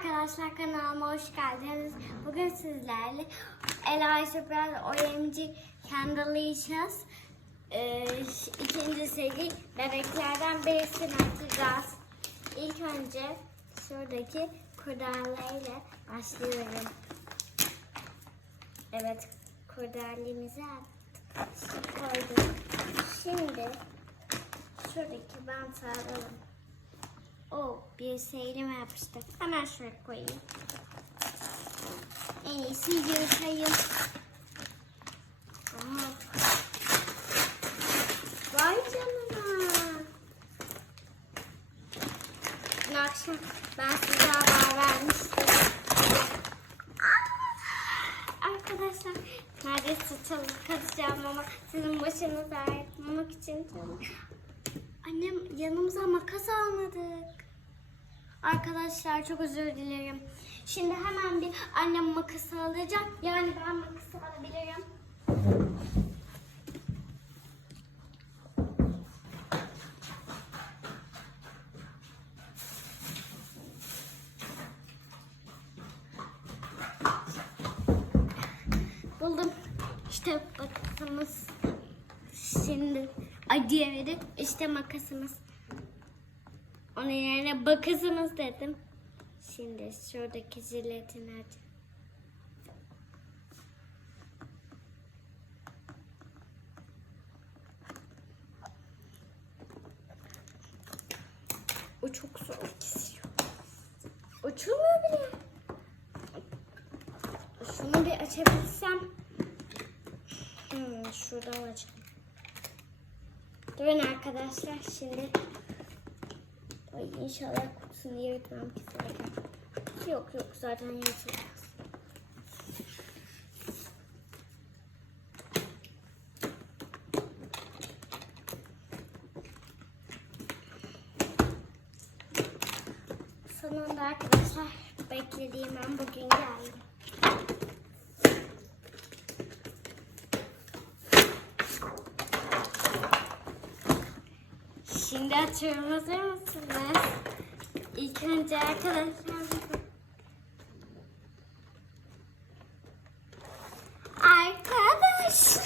arkadaşlar kanalıma hoş geldiniz. Bugün sizlerle Ela Surprise OMG Candlelicious e, ikinci seri bebeklerden birisini açacağız. İlk önce şuradaki kurdaleyle başlıyorum. Evet kurdalemizi attık. Koydum. Şimdi şuradaki bantı alalım. O bir seyleme yapıştı. Hemen şuraya koyayım. En iyisi yırtayım. Vay canına. Dün akşam ben size haber vermiştim. Arkadaşlar neredeyse çalıp kaçacağım ama sizin başınızı ağrıtmamak için Annem yanımıza makas almadık. Arkadaşlar çok özür dilerim. Şimdi hemen bir annem makası alacak. Yani ben makası alabilirim. Buldum. İşte makasımız. Şimdi ay diğeri işte makasımız. Onun yerine bakasımız dedim. Şimdi şuradaki jiletin nerede? O çok zor kesiyor. Uçulmuyor bile. Şunu bir açabilsem. Hmm, şuradan açalım. Durun arkadaşlar şimdi. Ay inşallah kutusunu yırtmam keserken. Yok yok zaten yırtılmaz. Sonunda arkadaşlar beklediğim an bugün geldi. Şimdi açıyorum hazır mısınız? İlk önce arkadaşlar Arkadaşlar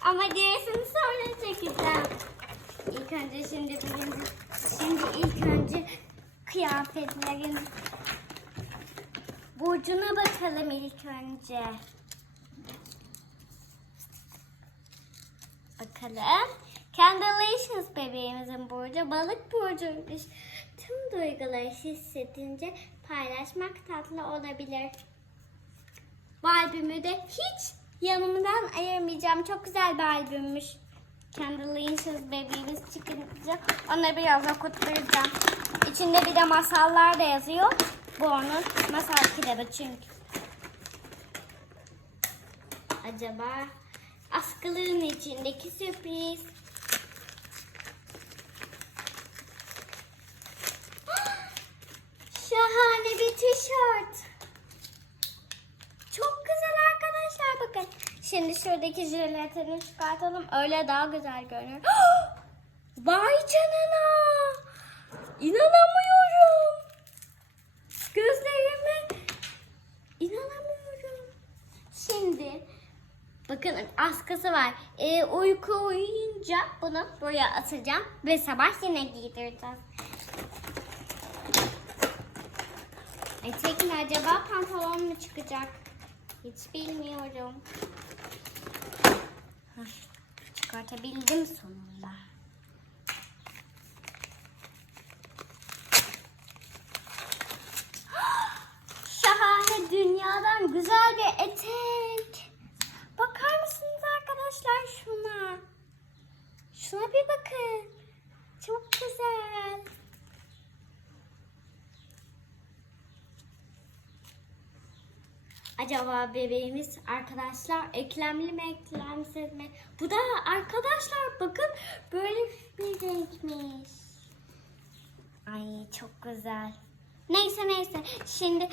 ama gerisini sonra çekeceğim. İlk önce şimdi birinci, şimdi ilk önce kıyafetlerin burcuna bakalım ilk önce. Bakalım. Candelations bebeğimizin burcu balık burcuymuş. Tüm duyguları hissedince paylaşmak tatlı olabilir. Albümü de hiç yanımdan ayırmayacağım. Çok güzel bir albümmüş. Candelations bebeğimiz çıkınca onu biraz okutturacağım. İçinde bir de masallar da yazıyor. Bu onun masal kitabı çünkü. Acaba askıların içindeki sürpriz. Şahane bir tişört. Çok güzel arkadaşlar bakın. Şimdi şuradaki jiletini çıkartalım. Öyle daha güzel görünüyor. Vay canına. İnanamıyorum. Gözlerime inanamıyorum. Şimdi bakın askısı var. Ee, uyku uyuyunca bunu buraya atacağım ve sabah yine giydireceğiz. Etek mi acaba pantolon mu çıkacak? Hiç bilmiyorum. Çıkartabildim sonunda. Şahane dünyadan güzel bir etek. Bakar mısınız arkadaşlar şuna? Şuna bir bakın. Çok güzel. Acaba bebeğimiz arkadaşlar eklemli mi eklemsiz mi? Bu da arkadaşlar bakın böyle bir renkmiş. Ay çok güzel. Neyse neyse şimdi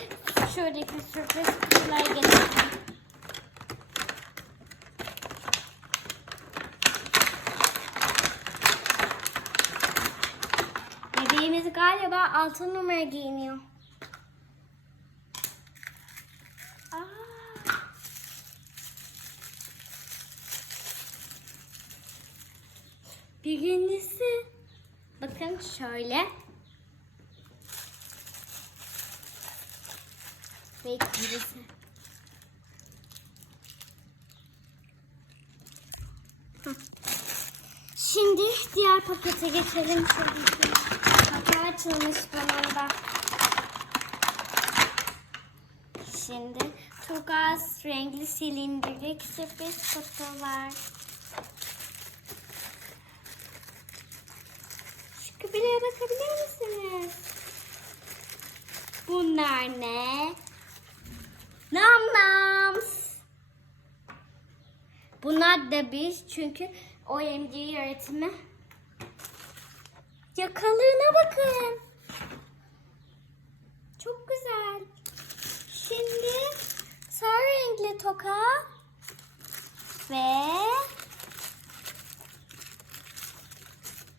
şuradaki sürpriz kutuları getireyim. Bebeğimiz galiba altı numara giyiniyor. Birincisi bakın şöyle. Ve ikincisi. Şimdi diğer pakete geçelim. Kapağı açılmış bunun da. Şimdi turkuaz renkli silindirik sürpriz kutular. Şu küpelere bakabilir misiniz? Bunlar ne? Nam nams. Bunlar da biz çünkü OMG öğretimi. Yakalığına bakın. Çok güzel. Şimdi sarı renkli toka ve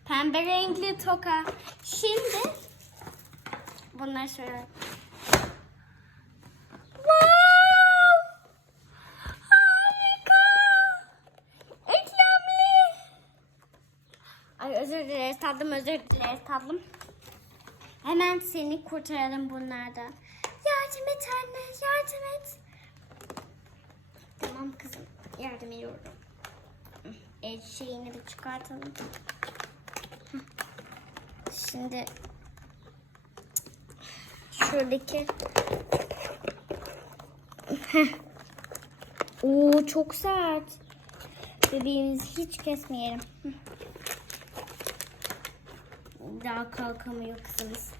pembe renkli toka. Şimdi bunlar şöyle. Wow! Harika! Eklemli. Ay özür dileriz tatlım özür dileriz tatlım. Hemen seni kurtaralım bunlardan. Yardım et anne yardım et. Tamam kızım yardım ediyorum. El şeyini bir çıkartalım. Şimdi şuradaki. Oo çok sert. Bebeğimizi hiç kesmeyelim. Daha kalkamıyor kızımız.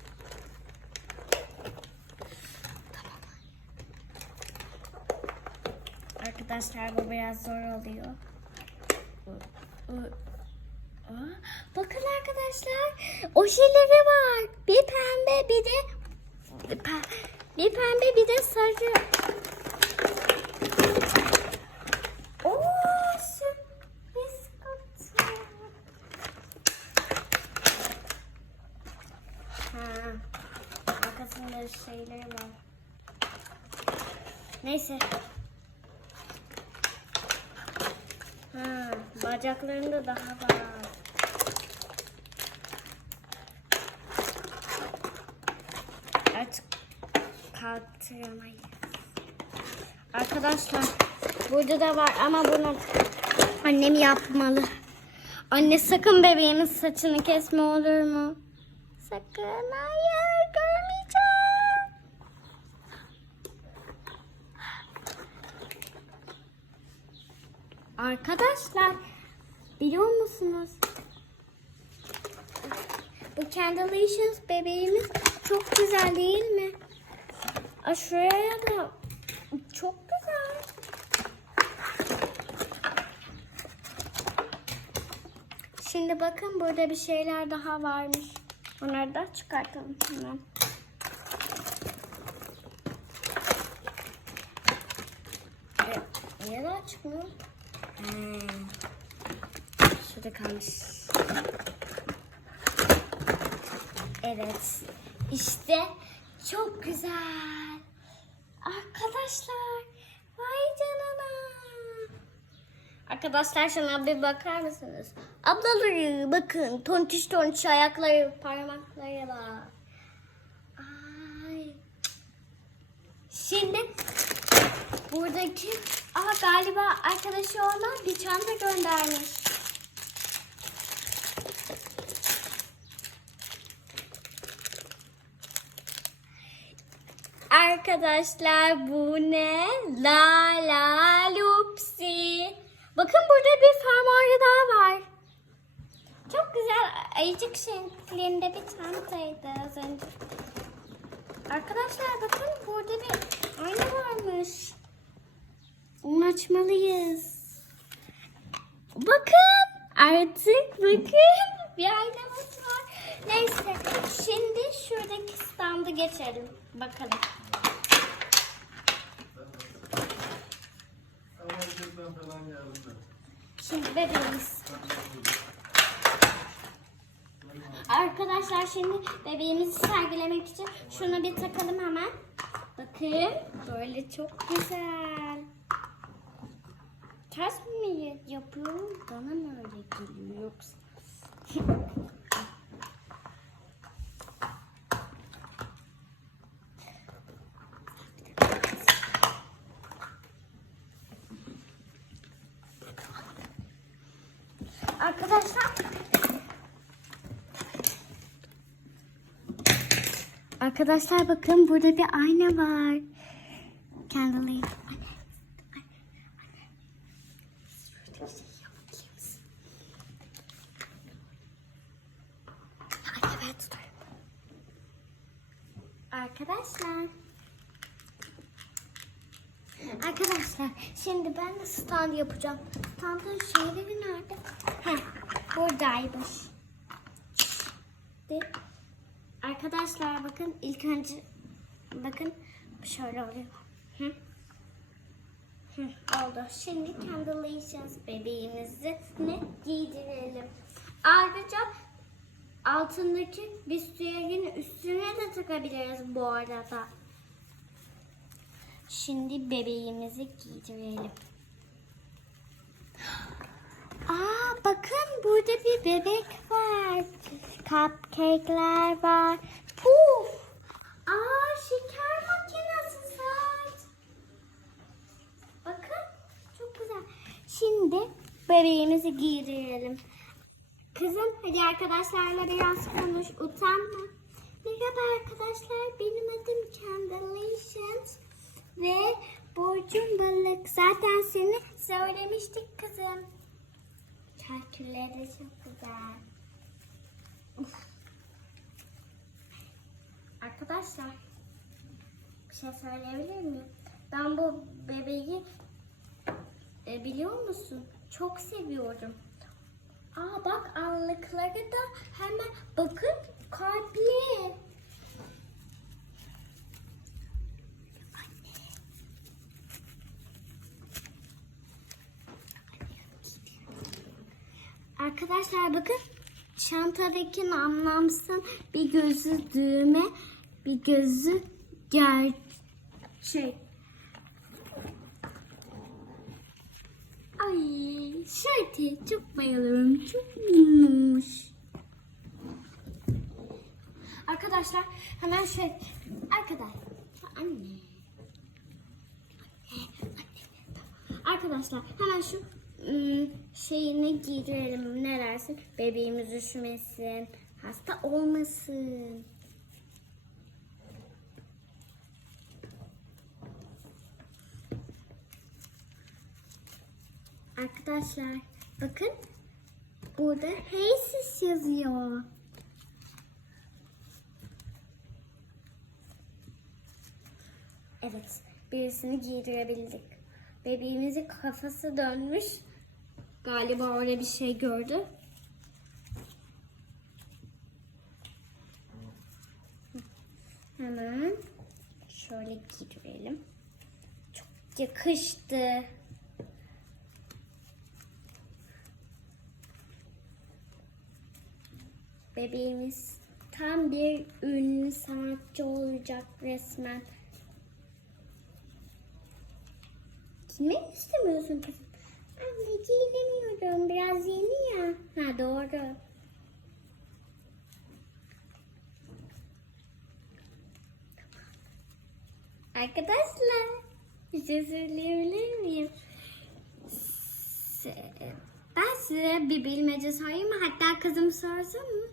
Arkadaşlar bu biraz zor oluyor. Bakın arkadaşlar ojeleri var. Bir pembe bir de bir pembe bir de sarı. Oo, sürpriz. Ha, arkasında şeyleri var. Neyse. Ha, bacaklarında daha var. Artık kalktıramayız. Arkadaşlar burada da var ama bunu annem yapmalı. Anne sakın bebeğimin saçını kesme olur mu? Sakın hayır görmeyeceğim. Arkadaşlar biliyor musunuz? Bu Candelations bebeğimiz çok güzel değil mi? Aa, şuraya da çok güzel. Şimdi bakın burada bir şeyler daha varmış. Onları da çıkartalım hemen. Evet, niye daha çıkmıyor? Hmm. Şurada kalmış. Evet. İşte çok güzel. Arkadaşlar. Vay canına. Arkadaşlar şuna bir bakar mısınız? Ablaları bakın. Tontiş tontiş ayakları, parmakları var. Ay. Şimdi buradaki Aa, galiba arkadaşı olan bir çanta göndermiş. Arkadaşlar bu ne? La la lupsi. Bakın burada bir fermuarı daha var. Çok güzel ayıcık şeklinde bir çantaydı az önce. Arkadaşlar bakın burada bir ayna varmış. Onu açmalıyız. Bakın artık bakın bir aynamız var. Neyse şimdi şuradaki standı geçelim. Bakalım. Şimdi bebeğimiz. Arkadaşlar şimdi bebeğimizi sergilemek için şunu bir takalım hemen. Bakın böyle çok güzel. Ters mi yapıyorum? Bana mı öyle geliyor yoksa? Arkadaşlar Arkadaşlar bakın burada bir ayna var. Candle'ı. Arkadaşlar. Arkadaşlar şimdi ben de stand yapacağım. Standın şeyleri nerede? Heh, buradaymış. De- Arkadaşlar bakın ilk önce bakın şöyle oluyor. Hı. Hı, oldu. Şimdi Candlelations bebeğimizi ne giydirelim. Ayrıca altındaki büstiyerin üstüne de takabiliriz bu arada. Şimdi bebeğimizi giydirelim. Aa bakın burada bir bebek var. Cupcake'ler var. Puf! Aa şeker makinesi var. Bakın çok güzel. Şimdi bebeğimizi giydirelim. Kızım hadi arkadaşlarla biraz konuş. Utanma. Merhaba arkadaşlar. Benim adım Candelations. Ve Burcum Balık. Zaten seni söylemiştik kızım. Şarküleri çok güzel. Arkadaşlar bir şey söyleyebilir miyim? Ben bu bebeği e, biliyor musun? Çok seviyorum. Aa bak allıkları da hemen bakın kalpli. Arkadaşlar bakın çantadaki anlamsın bir gözü düğme bir gözü gerçek. Ay şarkı çok bayılıyorum. Çok minnoş. Arkadaşlar hemen şey arkadaşlar anne. Arkadaşlar hemen şu ım, şeyini giydirelim. Ne dersin? Bebeğimiz üşümesin. Hasta olmasın. Arkadaşlar bakın burada Hey sis yazıyor. Evet birisini giydirebildik. Bebeğimizin kafası dönmüş. Galiba öyle bir şey gördü. Hemen şöyle giydirelim. Çok yakıştı. Bebeğimiz tam bir ünlü sanatçı olacak resmen. Giymek istemiyorsun kızım? Anne giyinemiyorum. Biraz yeni ya. Ha doğru. Arkadaşlar bir şey söyleyebilir miyim? Ben size bir bilmece sorayım mı? Hatta kızım sorsun mu?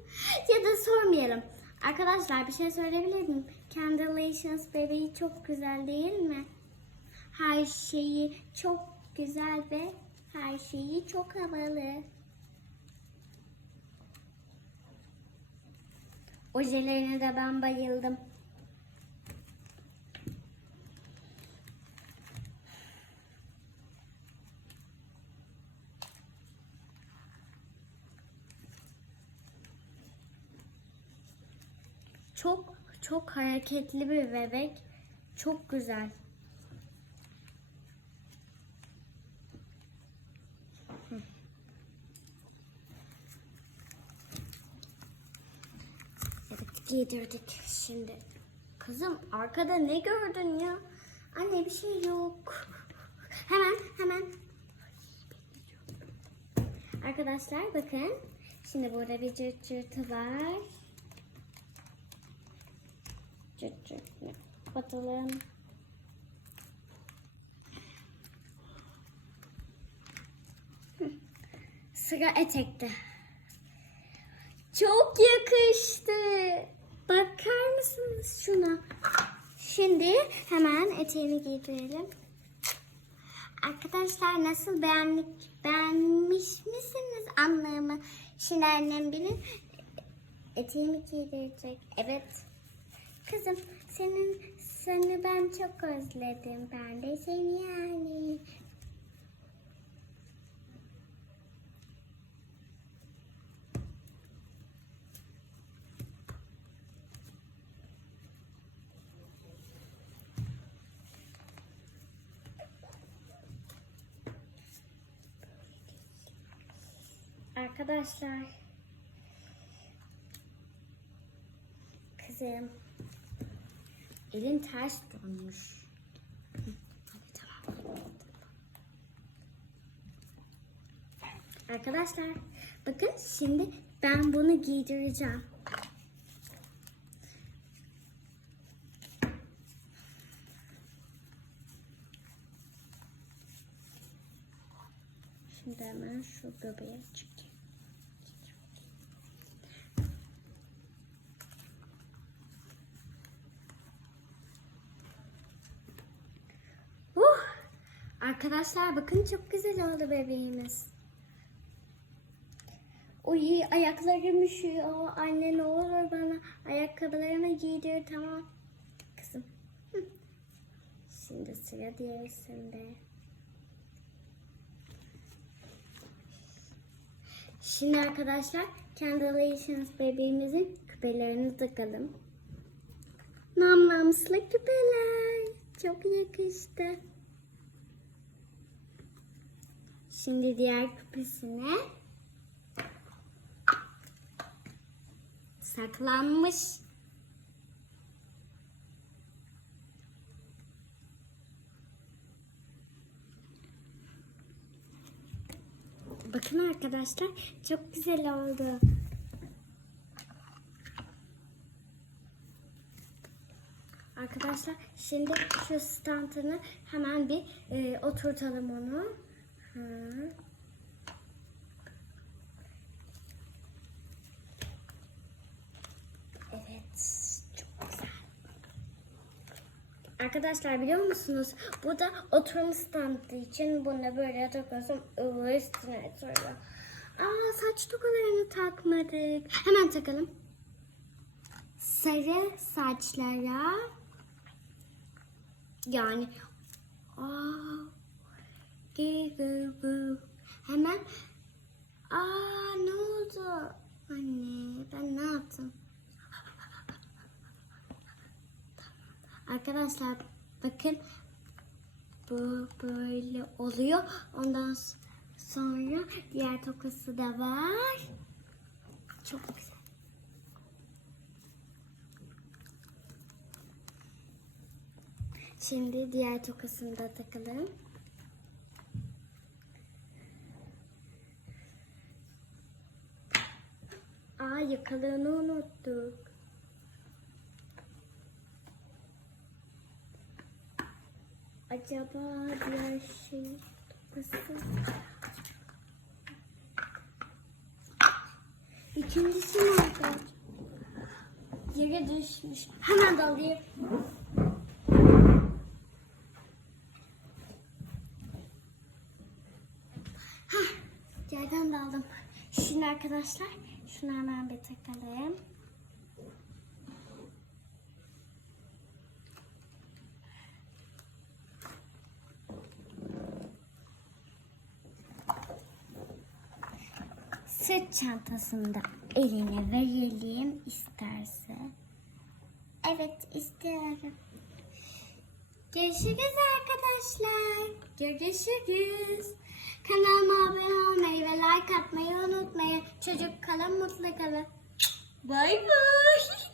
Ya da sormayalım. Arkadaşlar bir şey söyleyebilir miyim? Candelations bebeği çok güzel değil mi? Her şeyi çok güzel ve her şeyi çok havalı. Ojelerine de ben bayıldım. Çok çok hareketli bir bebek. Çok güzel. Hı. Evet giydirdik şimdi. Kızım arkada ne gördün ya? Anne bir şey yok. Hemen hemen. Arkadaşlar bakın. Şimdi burada bir cırt cırtı var. Cırt cırt. Kapatalım. Sıra etekte. Çok yakıştı. Bakar mısınız şuna? Şimdi hemen eteğimi giydirelim. Arkadaşlar nasıl beğendik, beğenmiş misiniz anlamı? Şimdi annem benim eteğimi giydirecek. Evet. Kızım senin seni ben çok özledim. Ben de seni yani. Arkadaşlar. Kızım. Elin ters dönmüş. Arkadaşlar bakın şimdi ben bunu giydireceğim. Şimdi hemen şu göbeğe çıkayım. Arkadaşlar bakın çok güzel oldu bebeğimiz. Uy ayaklarım üşüyor. Anne ne olur bana ayakkabılarımı giydir tamam. Kızım. Şimdi sıra diğerisinde. Şimdi arkadaşlar Candelations bebeğimizin küpelerini takalım. Namlamslı küpeler. Çok yakıştı. Şimdi diğer küpesine saklanmış. Bakın arkadaşlar çok güzel oldu. Arkadaşlar şimdi şu standını hemen bir e, oturtalım onu. Evet çok güzel. Arkadaşlar biliyor musunuz? Bu da oturma standı için bunu böyle takıyorsun ıvı üstüne oturuyor. Aa saç tokalarını takmadık. Hemen takalım. Sarı saçlara yani aa gı gı. hemen aa ne oldu anne ben ne yaptım Arkadaşlar bakın bu böyle oluyor. Ondan sonra diğer tokası da var. Çok güzel. Şimdi diğer tokasını da takalım. Aa yakalığını unuttuk. Acaba diğer şey tokası. İkincisi nerede? Yere düşmüş. Hemen dalayım. Hah, yerden daldım. Şimdi arkadaşlar şunu hemen bir takalım. Sırt çantasını da eline verelim isterse. Evet istiyorum. Görüşürüz arkadaşlar. Görüşürüz. Kanalıma abone olmayı ve like atmayı unutmayın. Çocuk kalın mutlu kalın. Bay bay.